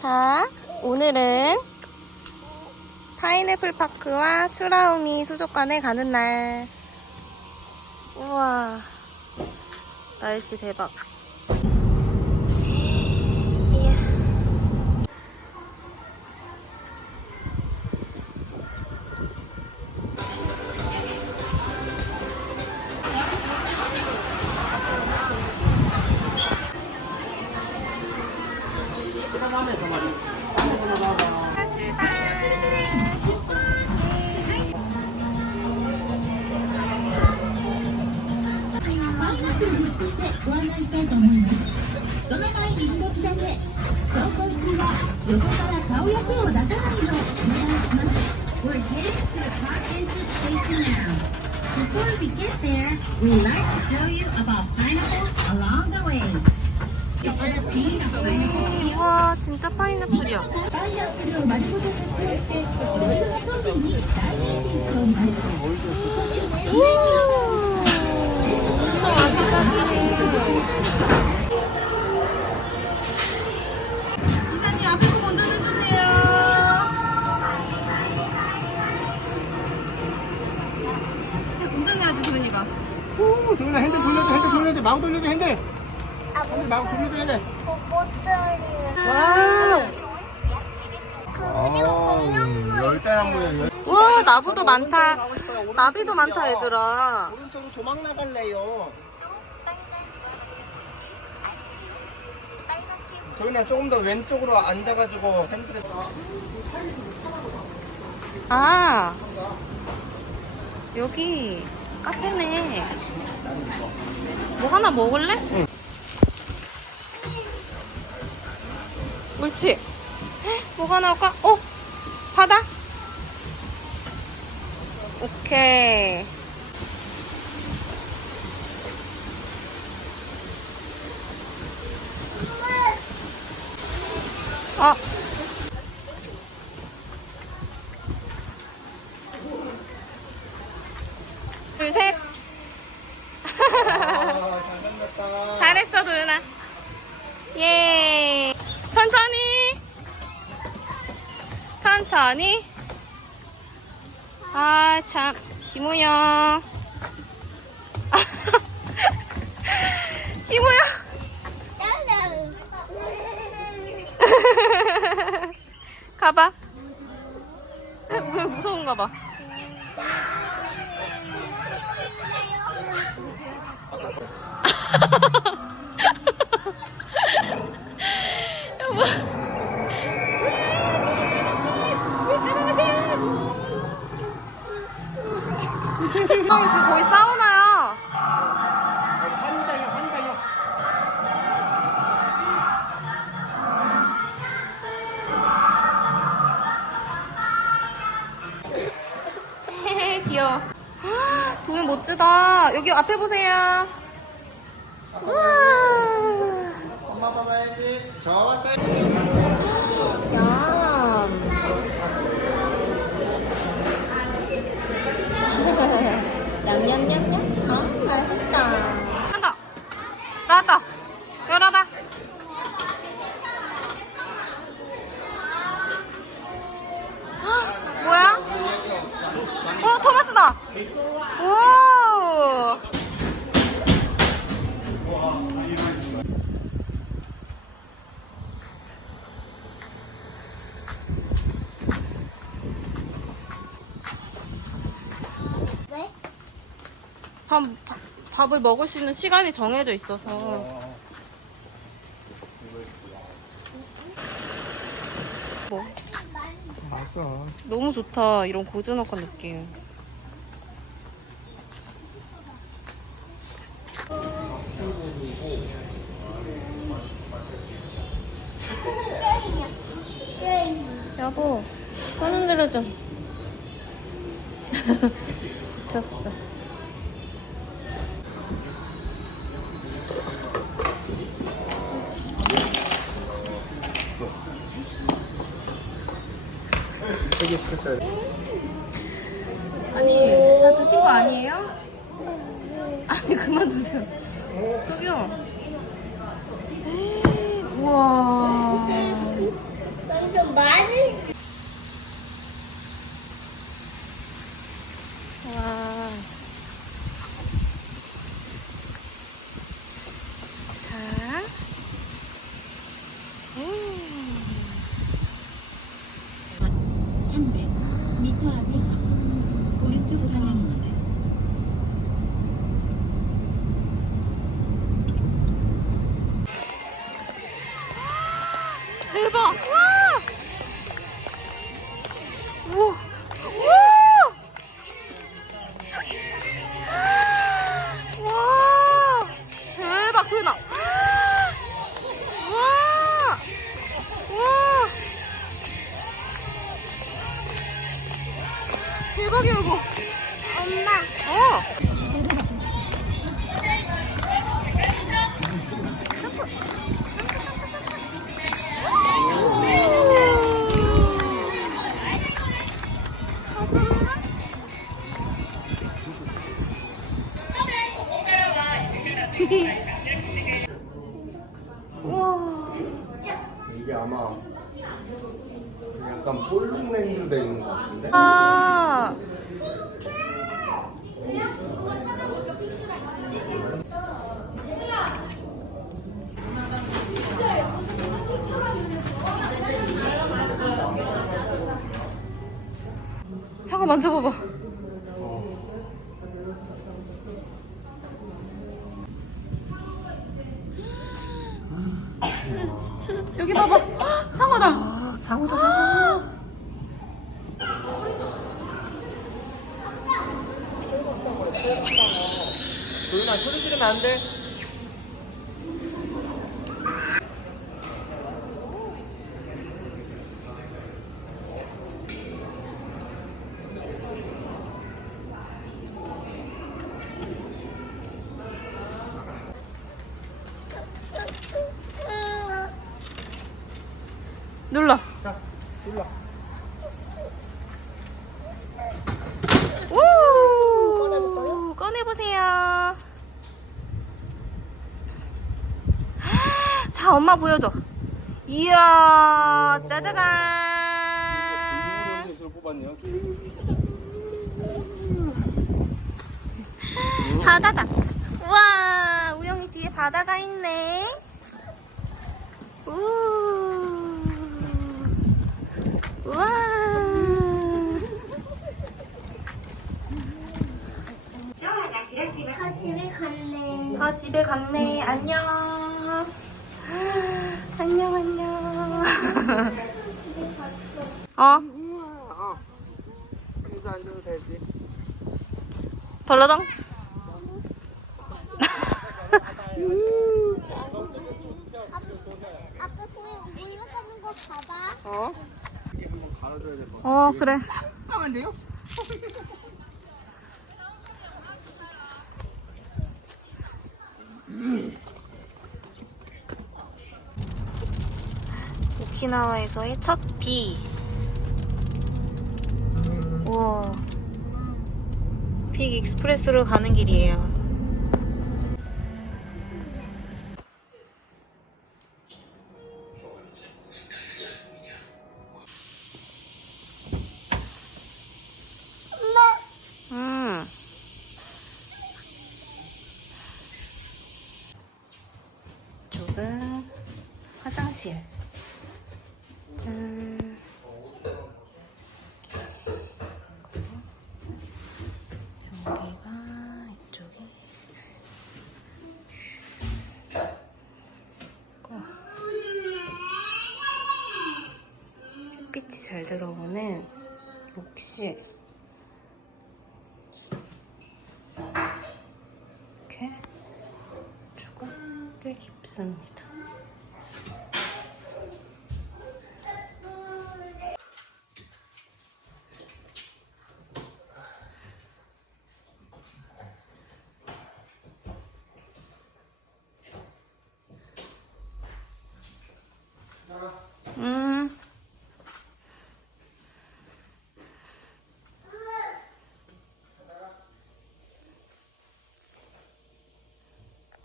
자, 오늘은 파인애플 파크와 추라우미 수족관에 가는 날. 우와, 날씨 대박. See the pineapple. 우와, 진짜 파인애플이야. 파인 마구 돌려줘, 핸들. 핸들 마구 돌려줘야 돼. 와, 아, 열대랑 모양. 열... 우와 나무도 많다. 나비도 많다 얘들아. 오른쪽으로 도망 나갈래요. 도윤아 조금 더 왼쪽으로 앉아가지고 핸들에. 아 여기 카페네. 뭐 하나 먹을래? 응. 옳지. 헉, 뭐가 나올까? 어 바다. 오케이. 아. 둘, 셋. 아, 잘 만났다. 잘했어, 도윤아. 예. 천천히. 천천히. 아, 참. 김우영. 김우영. 가봐. 왜 무서운가 봐. 형이 지금 거의? 환장이야, 환장이야. 헤헤 귀여워. 보면 멋지다. 여기 앞에 보세요. 우와. 엄마 봐봐야지. 저 왔어요. 냠냠냠냠. 어, 맛있다. 한다. 나왔다. 열어봐. 헉, 뭐야? 어, 토마스다. 오. 밥, 밥을 먹을 수 있는 시간이 정해져 있어서. 뭐, 왔어. 너무 좋다. 이런 고즈넉한 느낌. 여보, 손 흔 들어줘. 지쳤어. 되게 시켰어야 돼. 아니, 다 드신 거 아니에요? 아니, 그만 드세요. 저기요. 와. 이게 아마 그 약간 볼링랜드 돼 있는 것 같은데? 아. 사과 만져봐봐. 도윤아, 소리 지르면 안 돼. 눌러. 자, 올라. 오! 꺼내보세요. 자, 엄마 보여줘. 이야, 짜자잔. 바다다. 우와, 우영이 뒤에 바다가 있네. 우. 우와. 다 집에 갔네. 다 집에 갔네. 안녕, 어. 어? 어. 여기 앉아도 되지. 벌러덩. 아빠 소희 뭐 이거 하는 거 봐봐. 어? 이게 한번 갈아줘야 될 것 같아. 어, 그래. 잠깐만요. 오키나와에서의 첫 비. 우와. 빅 익스프레스로 가는 길이에요. 음. 이쪽은 화장실. 들어오는 욕실. 이렇게 조금 꽤 깊습니다.